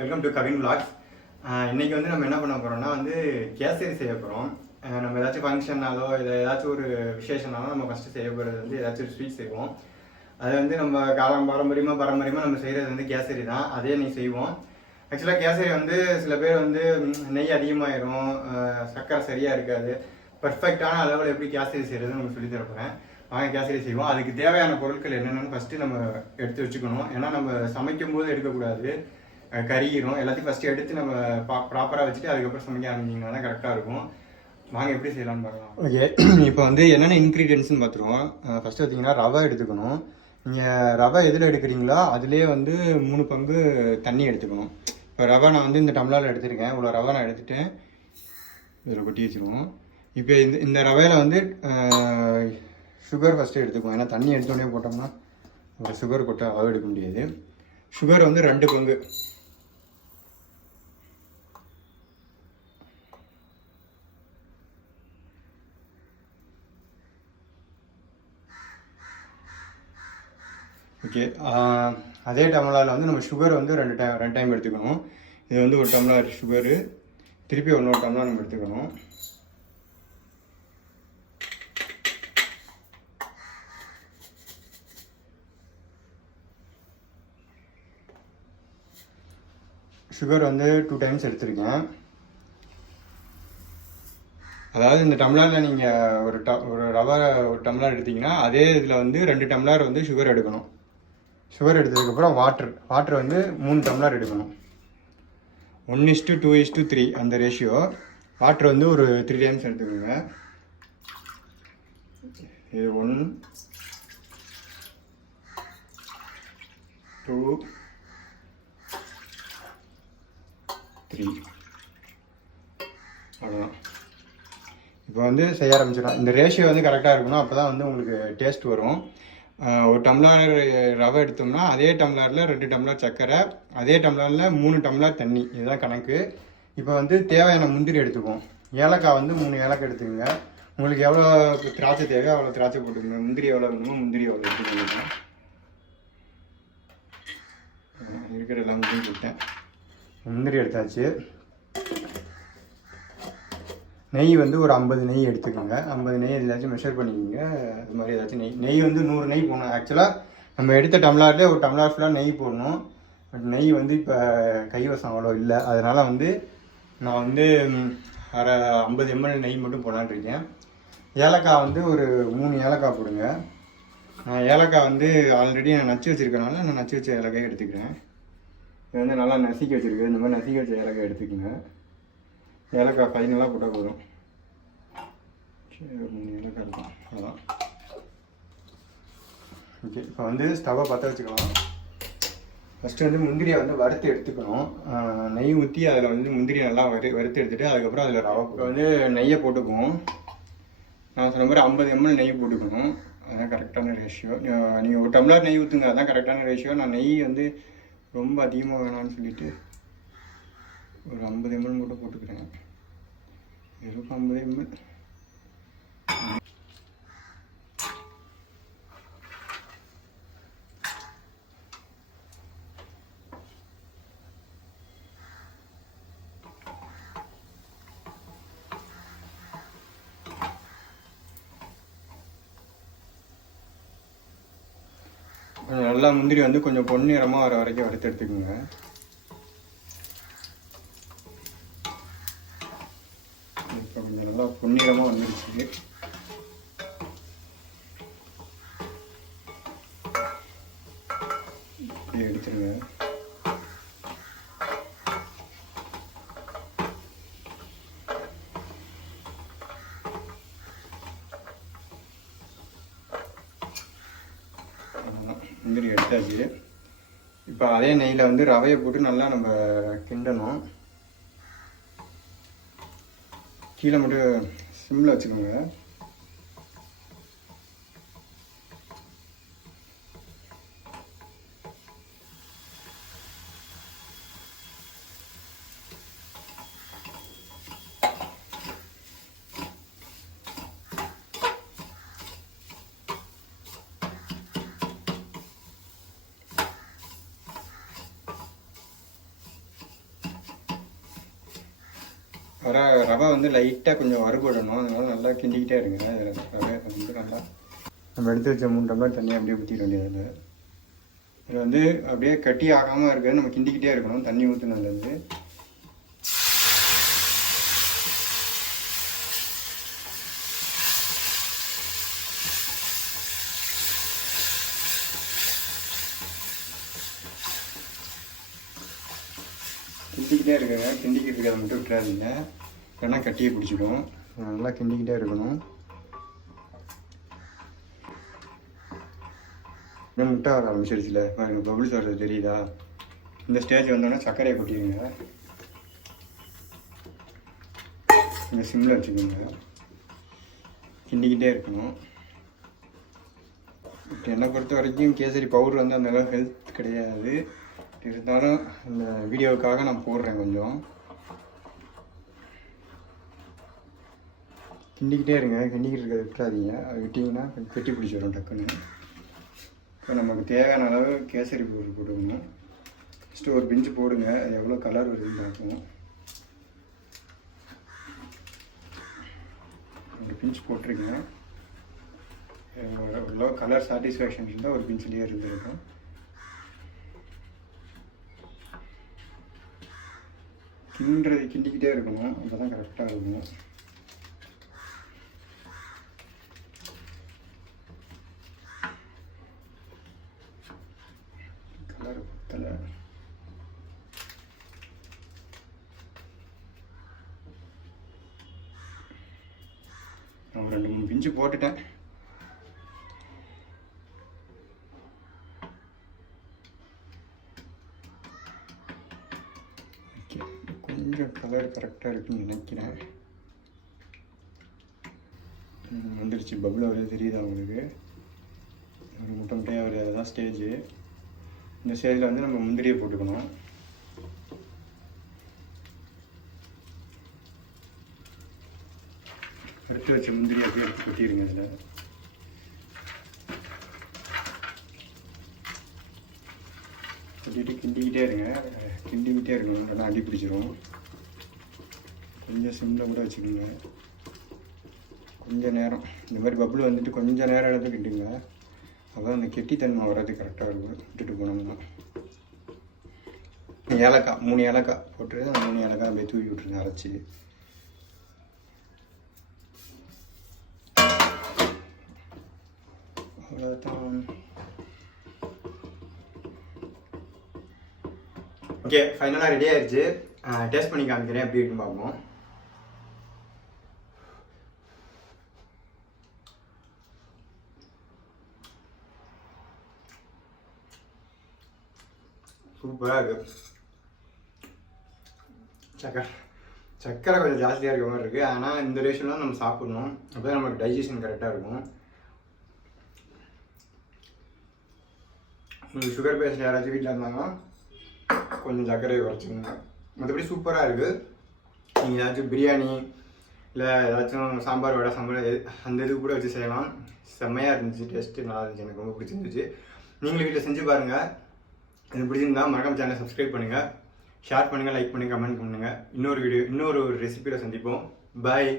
Welcome to Kavin vlogs. இன்னைக்கு வந்து நம்ம என்ன பண்ண போறோம்னா வந்து கேசரி செய்ய போகிறோம். நம்ம ஏதாச்சும் ஃபங்க்ஷன்னாலோ இல்லை ஏதாச்சும் ஒரு விசேஷனாலும் நம்ம ஃபஸ்ட்டு செய்ய போகிறது வந்து ஏதாச்சும் ஒரு ஸ்வீட் செய்வோம். அது வந்து நம்ம பாரம்பரியமாக நம்ம செய்கிறது வந்து கேசரி தான். அதே நீ செய்வோம். ஆக்சுவலாக கேசரி வந்து சில பேர் வந்து நெய் அதிகமாகிடும், சர்க்கரை சரியாக இருக்காது. பர்ஃபெக்டான அளவில் எப்படி கேசரி செய்கிறதுன்னு நம்ம சொல்லி தரப்போகிறேன். வாங்க கேசரி செய்வோம். அதுக்கு தேவையான பொருட்கள் என்னென்னு ஃபஸ்ட்டு நம்ம எடுத்து வச்சுக்கணும். ஏன்னா நம்ம சமைக்கும் போது எடுக்கக்கூடாது, கறிகிறோம். எல்லாத்தையும் ஃபஸ்ட்டு எடுத்து நம்ம ப்ராப்பராக வச்சுட்டு அதுக்கப்புறம் சமைக்க ஆரம்பிச்சிங்கன்னா தான் கரெக்டாக இருக்கும். வாங்க எப்படி செய்யலாம்னு பார்க்கலாம். ஓகே, இப்போ வந்து என்னென்ன இன்க்ரீடியன்ட்ஸ்னு பார்த்துருவோம். ஃபஸ்ட்டு பார்த்தீங்கன்னா ரவை எடுத்துக்கணும். நீங்கள் ரவை எதில் எடுக்கிறீங்களோ அதுலேயே வந்து 3 பங்கு தண்ணி எடுத்துக்கணும். இப்போ ரவை நான் வந்து இந்த டம்ளரில் எடுத்துருக்கேன். இவ்வளோ ரவை நான் எடுத்துகிட்டேன். இதில் கொட்டி வச்சுருவோம். இப்போ இந்த ரவையில் வந்து சுகர் ஃபஸ்ட்டு எடுத்துக்குவோம். ஏன்னா தண்ணி எடுத்தோடனே போட்டோம்னா ஒரு சுகர் கொட்ட அளவு எடுக்க முடியாது. சுகர் வந்து 2 பங்கு. ஓகே, அதே டம்ளரில் வந்து நம்ம சுகர் வந்து ரெண்டு டைம் எடுத்துக்கணும். இது வந்து ஒரு டம்ளர் சுகரு, திருப்பி இன்னொரு டம்ளர் நம்ம எடுத்துக்கணும். சுகர் வந்து 2 டைம்ஸ் எடுத்துருக்கேன். அதாவது இந்த டம்ளரில் நீங்கள் ஒரு ரவை ஒரு டம்ளர் எடுத்திங்கன்னா அதே இதில் வந்து 2 டம்ளர் வந்து சுகர் எடுக்கணும். சுகர் எடுத்ததுக்கப்புறம் வாட்டர் வந்து 3 டம்ளர் எடுக்கணும். 1:2:3 அந்த ரேஷியோ. வாட்டர் வந்து ஒரு 3 டைம்ஸ் எடுத்துக்கோங்க. இது 1 2 3 அவ்வளோதான். இப்போ வந்து செய்ய ஆரம்பிச்சிடலாம். இந்த ரேஷியோ வந்து கரெக்டாக இருக்கணும். அப்போ தான் வந்து உங்களுக்கு டேஸ்ட் வரும். ஒரு டம்ளர் ரவை எடுத்தோம்னா அதே டம்ளரில் 2 டம்ளர் சர்க்கரை, அதே டம்ளரில் 3 டம்ளர் தண்ணி. இதுதான் கணக்கு. இப்போ வந்து தேவையான முந்திரி எடுத்துக்குவோம். ஏலக்காய் வந்து 3 ஏலக்காய் எடுத்துக்கோங்க. உங்களுக்கு எவ்வளோ திராட்சை தேவை அவ்வளோ திராட்சை போட்டுக்கோங்க. முந்திரி எவ்வளோ வேணுமோ முந்திரி எவ்வளோ எடுத்துக்கோங்க. இருக்கிற எல்லா முந்திரி போட்டேன். முந்திரி எடுத்தாச்சு. நெய் வந்து ஒரு 50 நெய் எடுத்துக்கோங்க. 50 நெய் ஏதாச்சும் மெஷர் பண்ணிக்கோங்க. அது மாதிரி ஏதாச்சும் நெய் வந்து 100 நெய் போடணும். ஆக்சுவலாக நம்ம எடுத்த டம்ளர்லேயே ஒரு டம்ளர் ஃபுல்லாக நெய் போடணும். பட் நெய் வந்து இப்போ கைவசம் அவ்வளோ இல்லை. அதனால் வந்து நான் வந்து 50 ml நெய் மட்டும் போடலான்னு இருக்கேன். ஏலக்காய் வந்து ஒரு 3 ஏலக்காய் போடுங்க. நான் ஏலக்காய் வந்து ஆல்ரெடி நான் நச்சு வச்சுருக்கனால நான் நச்சு வச்ச ஏலக்காய் எடுத்துக்கிறேன். இது வந்து நல்லா நசுக்கி வச்சுருக்கு. இந்த மாதிரி நசுக்கி வச்ச ஏலக்காய் எடுத்துக்கோங்க. ஏலக்காய் ஃபைனலாக போட்டால் போதும். சரி, 3 ஏலக்காய் இருக்கும். அதான் ஓகே. இப்போ வந்து ஸ்டவ்வை பற்ற வச்சுக்கலாம். ஃபஸ்ட்டு வந்து முந்திரியை வந்து வறுத்து எடுத்துக்கணும். நெய் ஊற்றி அதில் வந்து முந்திரியை நல்லா வறுத்து எடுத்துகிட்டு அதுக்கப்புறம் அதில் ரவை வந்து நெய்யை போட்டுக்குவோம். நான் சொன்ன மாதிரி 50 ml நெய் போட்டுக்கணும். அதுதான் கரெக்டான ரேஷியோ. நீங்கள் ஒரு டம்ளர் நெய் ஊற்றுங்க, அதுதான் கரெக்டான ரேஷியோ. நான் நெய் வந்து ரொம்ப அதிகமாக வேணான்னு சொல்லிவிட்டு ஒரு 50 ml மட்டும் போட்டுக்கிறேன். வெறும் 50 ml. நல்லா முந்திரி வந்து கொஞ்சம் பொன்னிறமாக வர வரைக்கும் வறுத்து எடுத்துக்கோங்க. இப்போ கொஞ்சம் நல்லா பொன்னிறமாக வந்துடுச்சு. இப்படி எடுத்துருங்க. முந்திரி எடுத்தாச்சு. இப்போ அதே நெய்யில் வந்து ரவையை போட்டு நல்லா நம்ம கிண்டணும். கீழே மட்டும் சிம்மில் வச்சுக்கோங்க. வர ரவை வந்து லைட்டாக கொஞ்சம் வறுபடணும், அதனால நல்லா கிண்டிக்கிட்டே இருங்க. இதில் ரவை வந்து நல்லா நம்ம எடுத்து வச்ச 3 டம்ளர் தண்ணி அப்படியே ஊற்றிட வேண்டியது. இதில் வந்து அப்படியே கட்டி ஆகாமல் இருக்கிறது நம்ம கிண்டிக்கிட்டே இருக்கணும், தண்ணி ஊற்றுனதுலேருந்து. கிண்டிக்கிட்டே இருக்குங்க, கிண்டிக்கிட்டு இருக்கிறத மட்டும் விட்டுறாதீங்க, இல்லைன்னா கட்டியை பிடிச்சிடும். நல்லா கிண்டிக்கிட்டே இருக்கணும். இன்னும் முட்டை வர ஆரம்பிச்சிருச்சுல பாருங்க, பபிள்ஸ் வர்றது தெரியுதா? இந்த ஸ்டேஜ் வந்தோடனே சர்க்கரையை கொட்டிடுங்க. இந்த சிம்மில் வச்சுக்கோங்க, கிண்டிக்கிட்டே இருக்கணும். என்னை பொறுத்த வரைக்கும் கேசரி பவுடர் வந்து அந்த அளவுக்கு ஹெல்த் கிடையாது, இருந்தாலும் இந்த வீடியோவுக்காக நான் போடுறேன். கொஞ்சம் கிண்டிக்கிட்டே இருங்க, கிண்டிக்கிட்டு இருக்கிறத விட்டுறாதீங்க, அது விட்டிங்கன்னா கொஞ்சம் கெட்டி பிடிச்சி வரும் டக்குன்னு. இப்போ நமக்கு தேவையான அளவு கேசரி பவுடர் போட்டுக்கணும். ஃபஸ்ட்டு ஒரு பிஞ்சு போடுங்க, அது எவ்வளோ கலர் வருதுன்னு பார்ப்போம். ஒரு பிஞ்சு போட்டிருக்கேன், எவ்வளோ கலர் சாட்டிஸ்ஃபேக்ஷன் இருந்தால் ஒரு பிஞ்சுலேயே இருந்துருக்கும். கிண்டிக்கிட்டே இருக்கணும், அப்போ தான் கரெக்டாக இருக்கும். கலர் பத்தலை, நான் 2-3 பிஞ்சு போட்டுட்டேன். கொஞ்சம் கலர் கரெக்டாக இருக்குன்னு நினைக்கிறேன். வந்துடுச்சு, பபுள் வருது தெரியுதா உங்களுக்கு? ஒரு முட்டை முட்டையாக வருது, அதுதான் ஸ்டேஜு. இந்த ஸ்டேஜில் வந்து நம்ம முந்திரியை போட்டுக்கணும். எடுத்து வச்ச முந்திரியை அப்படியே எடுத்து கொட்டிடுங்க. இதில் கொட்டிட்டு கிண்டிக்கிட்டே இருங்க, கிண்டிக்கிட்டே இருக்கணும், இல்லைன்னா அடி பிடிச்சிரும். கொஞ்சம் சிம்மில் கூட வச்சுக்கோங்க. கொஞ்சம் நேரம் இந்த மாதிரி பபுள் வந்துட்டு கொஞ்சம் நேரம் எடுத்து கிண்டுங்க, அப்போ அந்த கெட்டித்தன்மை வர்றது கரெக்டாக இருக்கும். விட்டுட்டு போனோம்னா ஏலக்காய் 3 ஏலக்காய் போட்டு, அந்த 3 ஏலக்காய் அப்படியே தூவி விட்டுருங்க அரைச்சி. அவ்வளோதான். ஓகே, ஃபைனலாக ரெடி ஆயிடுச்சு. டேஸ்ட் பண்ணி காமிக்கிறேன் எப்படி இருக்குன்னு பார்ப்போம். சூப்பராக இருக்குது. சக்கரை கொஞ்சம் ஜாஸ்தியாக இருக்க மாதிரி இருக்குது, ஆனால் இந்த ரேஷன்லாம் நம்ம சாப்பிடணும், அப்போ தான் நமக்கு டைஜஷன் கரெக்டாக இருக்கும். உங்களுக்கு சுகர் பேஷண்ட் யாராச்சும் வீட்டில் இருந்தாங்கன்னா கொஞ்சம் சர்க்கரையை குறைச்சிக்கோங்க. மற்றபடி சூப்பராக இருக்குது. நீங்கள் ஏதாச்சும் பிரியாணி இல்லை ஏதாச்சும் சாம்பார் வடை சாம்பார் அந்த இது கூட வச்சு செய்யலாம். செம்மையாக இருந்துச்சு, டேஸ்ட்டு நல்லா இருந்துச்சு, எனக்கு ரொம்ப பிடிச்சிருந்துச்சு. நீங்களும் வீட்டில் செஞ்சு பாருங்கள். எனக்கு பிடிச்சிருந்தா மறக்காம சேனலை சப்ஸ்கிரைப் பண்ணுங்கள், ஷேர் பண்ணுங்கள், லைக் பண்ணுங்கள், கமெண்ட் பண்ணுங்கள். இன்னொரு ரெசிபியில் சந்திப்போம். பாய்.